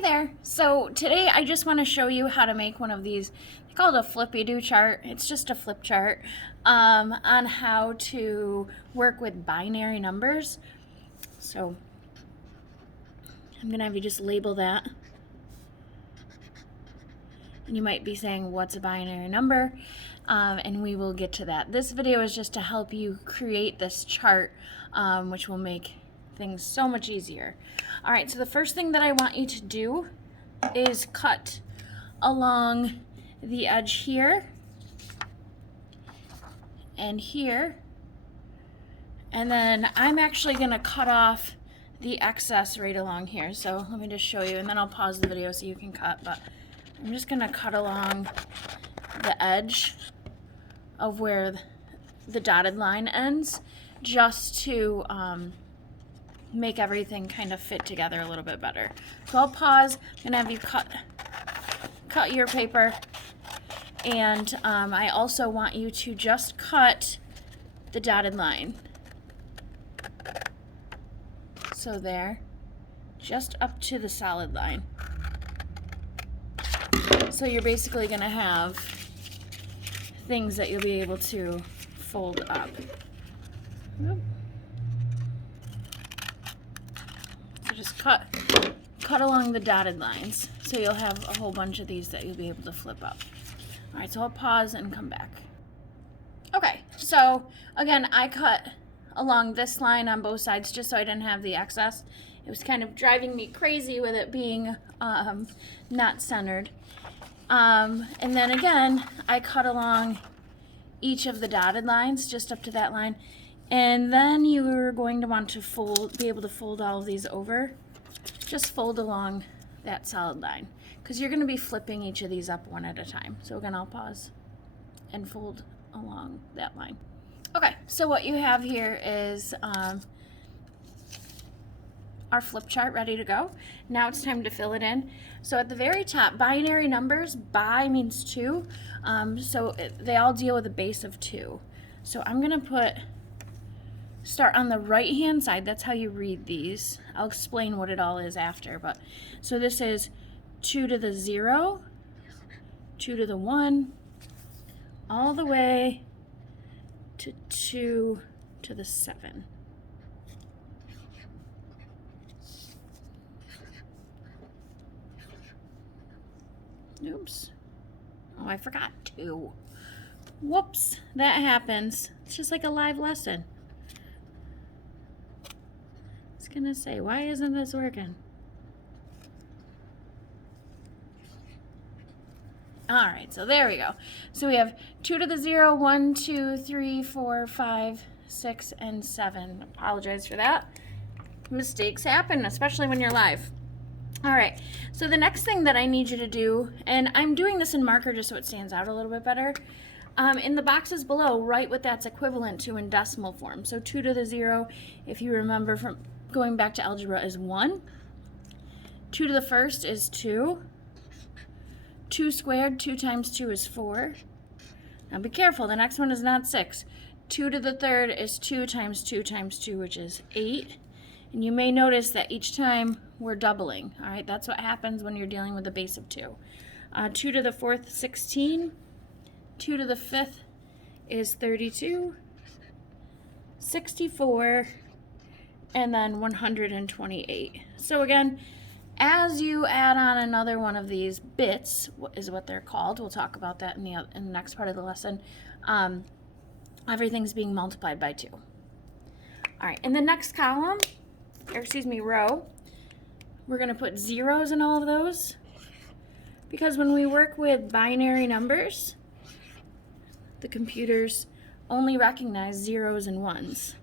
Hey there! So today I just want to show you how to make one of these. They call it a flippy-do chart. It's just a flip chart on how to work with binary numbers. So I'm going to have you just label that. And you might be saying, what's a binary number? And we will get to that. This video is just to help you create this chart, which will make things so much easier. All right, so the first thing that I want you to do is cut along the edge here and here, and then I'm actually going to cut off the excess right along here. So let me just show you, and then I'll pause the video so you can cut, but I'm just going to cut along the edge of where the dotted line ends, just to make everything kind of fit together a little bit better. So I'll pause and have you cut your paper, and I also want you to just cut the dotted line. So there, just up to the solid line. So you're basically going to have things that you'll be able to fold up. So just cut along the dotted lines. So you'll have a whole bunch of these that you'll be able to flip up. All right, so I'll pause and come back. Okay, so again, I cut along this line on both sides just so I didn't have the excess. It was kind of driving me crazy with it being not centered. And then again, I cut along each of the dotted lines just up to that line. And then you're going to want to be able to fold all of these over. Just fold along that solid line, because you're going to be flipping each of these up one at a time. So again, I'll pause and fold along that line. Okay, so what you have here is our flip chart ready to go. Now it's time to fill it in. So at the very top, binary numbers, bi means 2. They all deal with a base of 2. So I'm going to start on the right hand side. That's how you read these. I'll explain what it all is after. But so this is 2 to the 0, 2 to the 1, all the way to 2 to the 7. Oops. Oh, I forgot 2. Whoops, that happens. It's just like a live lesson. I was gonna say, why isn't this working? All right, so there we go. So we have 2 to the 0, 1, 2, 3, 4, 5, 6, and 7. Apologize for that. Mistakes happen, especially when you're live. All right, so the next thing that I need you to do, and I'm doing this in marker just so it stands out a little bit better, in the boxes below, write what that's equivalent to in decimal form. So 2 to the 0, if you remember from going back to algebra, is 1. 2 to the first is 2. 2 squared, 2 times 2 is 4. Now be careful, the next one is not 6. 2 to the third is 2 times 2 times 2, which is 8. And you may notice that each time we're doubling. All right, that's what happens when you're dealing with a base of 2. 2 to the fourth, 16. 2 to the fifth is 32. 64. And then 128. So again, as you add on another one of these bits, is what they're called. We'll talk about that in the next part of the lesson. Everything's being multiplied by 2. All right, in the next column, or excuse me, row, we're going to put zeros in all of those, because when we work with binary numbers, the computers only recognize zeros and ones.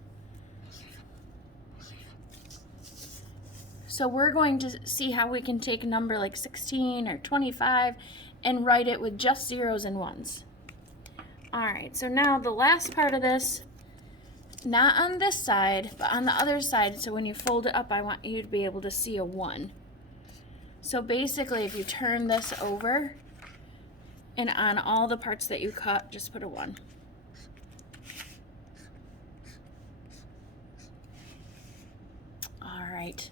So we're going to see how we can take a number like 16 or 25 and write it with just zeros and ones. All right, so now the last part of this, not on this side, but on the other side, so when you fold it up, I want you to be able to see a 1. So basically, if you turn this over, and on all the parts that you cut, just put a 1. All right.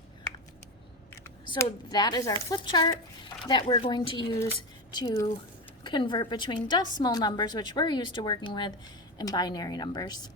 So that is our flip chart that we're going to use to convert between decimal numbers, which we're used to working with, and binary numbers.